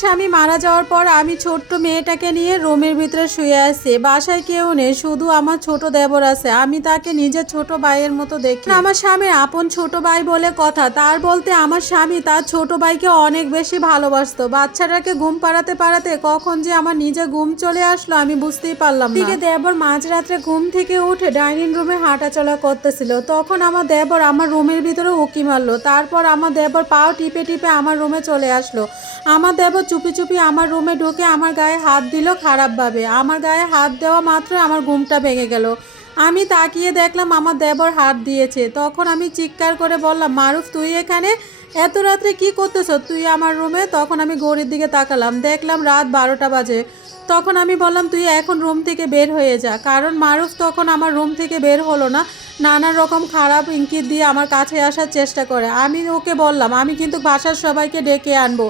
স্বামী মারা যাওয়ার পর আমি ছোট্ট মেয়েটাকে নিয়ে রুমের ভিতরে শুয়ে আছি। বাসায় কেউ নেই, শুধু আমার ছোট দেবর আছে। আমি তাকে নিজের ছোট ভাইয়ের মতো দেখি। আমার স্বামীর আপন ছোট ভাই বলে কথা, তার বলতে আমার স্বামী তার ছোট ভাইকে অনেক বেশি ভালোবাসতো। বাচ্চাটাকে ঘুম পাড়াতে পাড়াতে কখন যে আমার নিজে ঘুম চলে আসলো আমি বুঝতেই পারলাম দিকে দেবর মাঝরাত্রে ঘুম থেকে উঠে ডাইনিং রুমে হাঁটাচলা করতেছিল। তখন আমার দেবর আমার রুমের ভিতরে উকি মারলো। তারপর আমার দেবর পাও টিপে টিপে আমার রুমে চলে আসলো। আমার দেবর চুপি চুপি আমার রুমে ঢুকে আমার গায়ে হাত দিল খারাপভাবে। আমার গায়ে হাত দেওয়া মাত্র আমার ঘুমটা ভেঙে গেল। আমি তাকিয়ে দেখলাম আমার দেবর হাত দিয়েছে। তখন আমি চিৎকার করে বললাম, মারুফ, তুই এখানে? এত রাত্রে কি করতেছ? তুই আমার রুমে? তখন আমি গড়ির দিকে তাকালাম। দেখলাম রাত বারোটা বাজে। তখন আমি বললাম, তুই এখন রুম থেকে বের হয়ে যা। কারণ মারুফ তখন আমার রুম থেকে বের হলো না। নানা রকম খারাপ ইঙ্কিত দিয়ে আমার কাছে আসার চেষ্টা করে। আমি ওকে বললাম, আমি কিন্তু বাসার সবাইকে ডেকে আনব।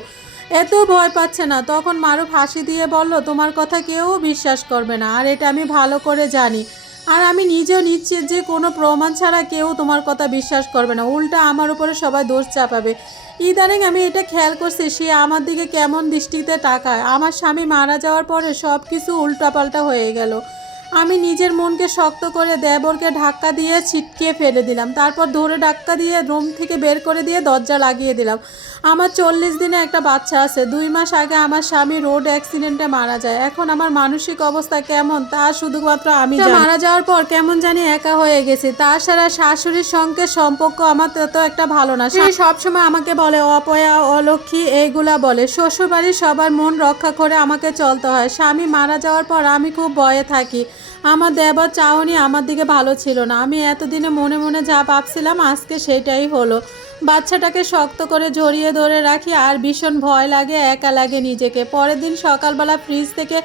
এত ভয় পাচ্ছে না। তখন মারুফ হাসি দিয়ে বলল, তোমার কথা কেউ বিশ্বাস করবে না। আর এটা আমি ভালো করে জানি। আর আমি নিজেও নিশ্চিত যে কোনো প্রমাণ ছাড়া কেউ তোমার কথা বিশ্বাস করবে না। উল্টা আমার উপরে সবাই দোষ চাপাবে। ইদানিং আমি এটা খেয়াল করছি, সে আমার দিকে কেমন দৃষ্টিতে তাকায়। আমার স্বামী মারা যাওয়ার পরে সব কিছু উল্টাপাল্টা হয়ে গেল। আমি নিজের মনকে শক্ত করে দেবরকে ধাক্কা দিয়ে ছিটকে ফেলে দিলাম। তারপর ধরে ধাক্কা দিয়ে রুম থেকে বের করে দিয়ে দরজা লাগিয়ে দিলাম। আমার চল্লিশ দিনে একটা বাচ্চা আছে। দুই মাস আগে আমার স্বামী রোড অ্যাক্সিডেন্টে মারা যায়। এখন আমার মানসিক অবস্থা কেমন? তা শুধুমাত্র আমি। মারা যাওয়ার পর কেমন জানি একা হয়ে গেছি। তাছাড়া শাশুড়ির সঙ্গে সম্পর্ক আমার তত একটা ভালো না। সে সবসময় আমাকে বলে অপয়া অলক্ষী এইগুলা বলে। শ্বশুরবাড়ির সবার মন রক্ষা করে আমাকে চলতে হয়। স্বামী মারা যাওয়ার পর আমি খুব ভয়ে থাকি। আমার দেবর চাওনি আমার দিকে ভালো ছিল না। আমি এতদিনে মনে মনে যা ভাবছিলাম আজকে সেটাই হলো। বাচ্চাটাকে শক্ত করে জড়িয়ে ধরে রাখি, আর ভীষণ ভয় লাগে, একা লাগে নিজেকে। পরের দিন সকালবেলা ফ্রিজ থেকে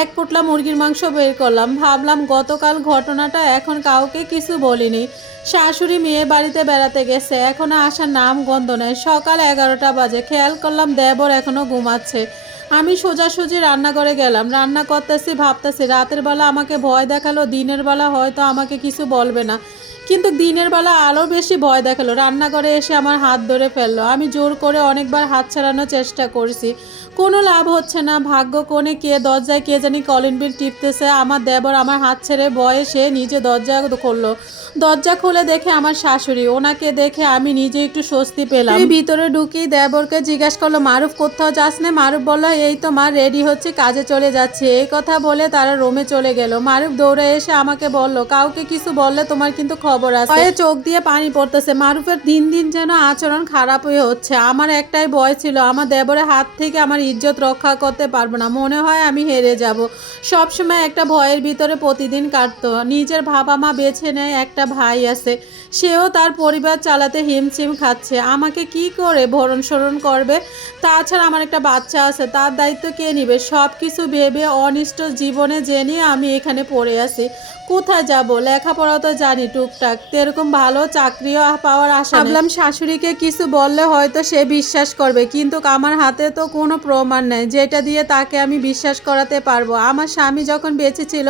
এক পোটলা মুরগির মাংস বের করলাম। ভাবলাম, গতকাল ঘটনাটা এখন কাউকে কিছু বলিনি। শাশুড়ি মেয়ে বাড়িতে বেড়াতে গেছে, এখনও আসার নাম গন্ধ নেই। সকাল এগারোটা বাজে, খেয়াল করলাম দেবর এখনও ঘুমাচ্ছে। আমি সোজাসুজি রান্নাঘরে গেলাম, রান্না করতেছি, ভাবতেছি, রাতের বেলা আমাকে ভয় দেখাল, দিনের বেলা হয়তো আমাকে কিছু বলবে না। কিন্তু দিনের বেলা আরও বেশি ভয় দেখাল। রান্নাঘরে এসে আমার হাত ধরে ফেলল। আমি জোর করে অনেকবার হাত ছাড়ানোর চেষ্টা করছি। কোনো লাভ হচ্ছে না। ভাগ্য কোণে কে দরজায় কে জানি কলিং বিল টিপতেছে। আমার দেবর আমার হাত ছেড়ে ভয়ে সে নিজে দরজা খুললো। দরজা খুলে দেখে আমার শাশুড়ি। ওনাকে দেখে আমি নিজে একটু স্বস্তি পেলাম। ভিতরে ঢুকি দেবরকে জিজ্ঞেস করল, মারুফ কোথাও যাস না? মারুফ বলল, এই তো মা রেডি হচ্ছে, কাজে চলে যাচ্ছে। এই কথা বলে তারা রোমে চলে গেল। মারুফ দৌড়ে এসে আমাকে বলল, কাউকে কিছু বললে তোমার কিন্তু খবর আছে? ভয়ে চোখ দিয়ে পানি পড়তেছে। মারুফের দিন দিন যেন আচরণ খারাপ হয়ে হচ্ছে। আমার একটাই ভয় ছিল, আমার দেবরের হাত থেকে আমার ইজ্জত রক্ষা করতে পারব না। মনে হয় আমি হেরে যাব। সবসময় একটা ভয়ের ভিতরে প্রতিদিন কাটতো। নিজের বাবা মা বেছে নেয়, একটা ভাই আছে। সেও তার পরিবার চালাতে হিমশিম খাচ্ছে। আমাকে কি করে ভরণ সরণ করবে? তাছাড়া আমার একটা বাচ্চা আছে, তার দায়িত্ব কে নিবে? সব কিছু ভেবে অনিষ্ট জীবনে জেনে আমি এখানে পড়ে আছি। কোথায় যাব? লেখাপড়া তো জানি টুকটাক। তো এরকম ভালো চাকরিও পাওয়ার আশা। ভাবলাম শাশুড়িকে কিছু বললে হয়তো সে বিশ্বাস করবে, কিন্তু আমার হাতে তো কোনো প্রমাণ নেই, যেটা দিয়ে তাকে আমি বিশ্বাস করাতে পারব। আমার স্বামী যখন বেঁচে ছিল,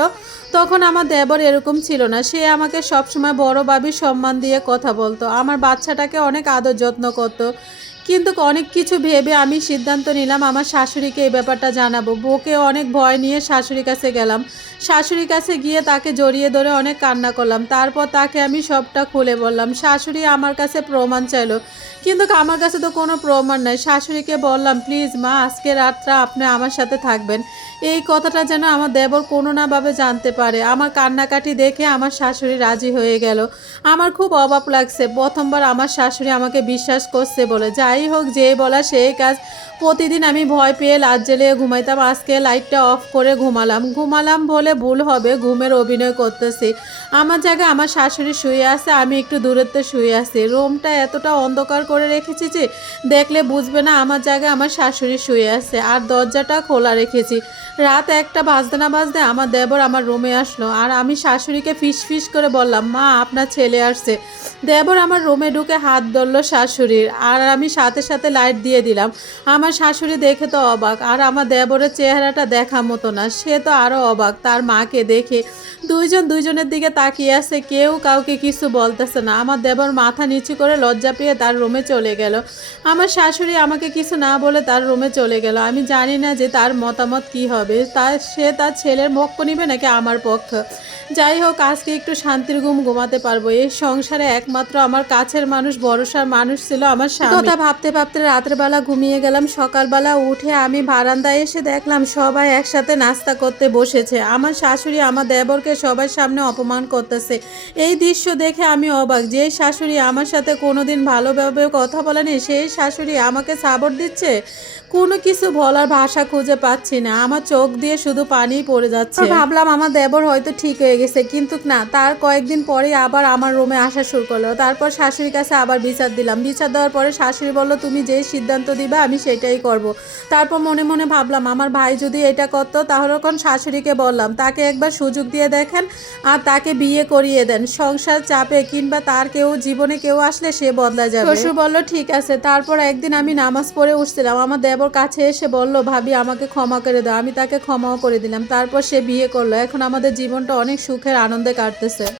তখন আমার দেবর এরকম ছিল না। সে আমাকে সবসময় বড় সম্মান দিয়ে কথা বলতো। আমার বাচ্চাটাকে অনেক আদর যত্ন করতো। কিন্তু অনেক কিছু ভেবে আমি সিদ্ধান্ত নিলাম, আমার শাশুড়িকে এই ব্যাপারটা জানাব। বউকে অনেক ভয় নিয়ে শাশুড়ির কাছে গেলাম। শাশুড়ির কাছে গিয়ে তাকে জড়িয়ে ধরে অনেক কান্না করলাম। তারপর তাকে আমি সবটা খুলে বললাম, শাশুড়ি, আমার কাছে প্রমাণ চাইলো। কিন্তু আমার কাছে তো কোনো প্রমাণ নাই। শাশুড়িকে বললাম, প্লিজ মা, আজকে রাতটা আপনি আমার সাথে থাকবেন। এই কথাটা যেন আমার দেবর কোনো না ভাবে জানতে পারে। আমার কান্নাকাটি দেখে আমার শাশুড়ি রাজি হয়ে গেল। আমার খুব অভাব লাগছে। প্রথমবার আমার শাশুড়ি আমাকে বিশ্বাস করছে বলে। যাই হোক, যে বলা সেই কাজ। প্রতিদিন আমি ভয় পেয়ে লাজ জ্বেলে ঘুমাইতাম। আজকে লাইটটা অফ করে ঘুমালাম। ঘুমালাম বলে ভুল হবে, ঘুমের অভিনয় করতেছি। আমার জায়গায় আমার শাশুড়ি শুয়ে আছে, আমি একটু দূরত্বে শুয়ে আছি। রুমটা এতটা অন্ধকার করে রেখেছি যে দেখলে বুঝবে না, আমার জায়গায় আমার শাশুড়ি শুয়ে আছে। আর দরজাটা খোলা রেখেছি। রাত একটা বাজতে না বাজতে আমার দেবর আমার রুমে আসলো। আর আমি শাশুড়িকে ফিস ফিস করে বললাম, মা, আপনার ছেলে আসছে। দেবর আমার রুমে ঢুকে হাত ধরলো শাশুড়ির। আর আমি সাথে সাথে সাথে লাইট দিয়ে দিলাম। আমার শাশুড়ি দেখে তো অবাক, আর আমার দেবরের চেহারাটা দেখা মতো না, সে তো আরও অবাক। তার মাকে দেখে দুইজন দুইজনের দিকে তাকিয়ে আছে, কেউ কাউকে কিছু বলতেছে না। আমার দেবর মাথা নিচু করে লজ্জা পেয়ে তার রুমে চলে গেল। আমার শাশুড়ি আমাকে কিছু না বলে তার রুমে চলে গেল। আমি জানি না যে তার মতামত কি হবে। তার সে তার ছেলের পক্ষ নিবে নাকি আমার পক্ষ? যাই হোক, আজকে একটু শান্তির ঘুম ঘুমাতে পারব। এই সংসারে একমাত্র আমার কাছের মানুষ, ভরসার মানুষ ছিল আমার স্বামী। কথা ভাবতে ভাবতে রাত্রেবেলা ঘুমিয়ে গেলাম। সকালবেলা উঠে আমি বারান্দায় এসে দেখলাম সবাই একসাথে নাস্তা করতে বসেছে। আমার শাশুড়ি আমার দেবরকে সবার সামনে অপমান করতেছে। এই দৃশ্য দেখে আমি অবাক। যে শাশুড়ি আমার সাথে কোনোদিন ভালোভাবে কথা বলেনি, সেই শাশুড়ি আমাকে সাবর দিচ্ছে? কোনো কিছু বলার ভাষা খুঁজে পাচ্ছি না। আমার চোখ দিয়ে শুধু পানিই পড়ে যাচ্ছে। ভাবলাম আমার দেবর হয়তো ঠিক হয়ে গেছে কিন্তু না তার কয়েকদিন পরে আবার আমার রুমে আসা শুরু করল। তারপর শাশুড়ির কাছে আবার বিচার দিলাম। বিচার দেওয়ার পরে শাশুড়ি বলল তুমি যেই সিদ্ধান্ত দিবে আমি সেটাই করব। তারপর মনে মনে ভাবলাম আমার ভাই যদি এটা করতো তাহলে কোন শাশুড়িকে বললাম? তাকে একবার সুযোগ দিয়ে দেখেন আর তাকে বিয়ে করিয়ে দেন। সংসার চাপে কিংবা তার কেউ জীবনে কেউ আসলে সে বদলা যাবে। শ্বশুর বলল ঠিক আছে। তারপর একদিন আমি নামাজ পড়ে উঠছিলাম। আমার দেবর কাছে এসে বলল, ভাবি, আমাকে ক্ষমা করে দাও। আমি তাকে ক্ষমাও করে দিলাম। তারপর সে বিয়ে করল। এখন আমাদের জীবনটা অনেক সুখের আনন্দে কাটতেছে।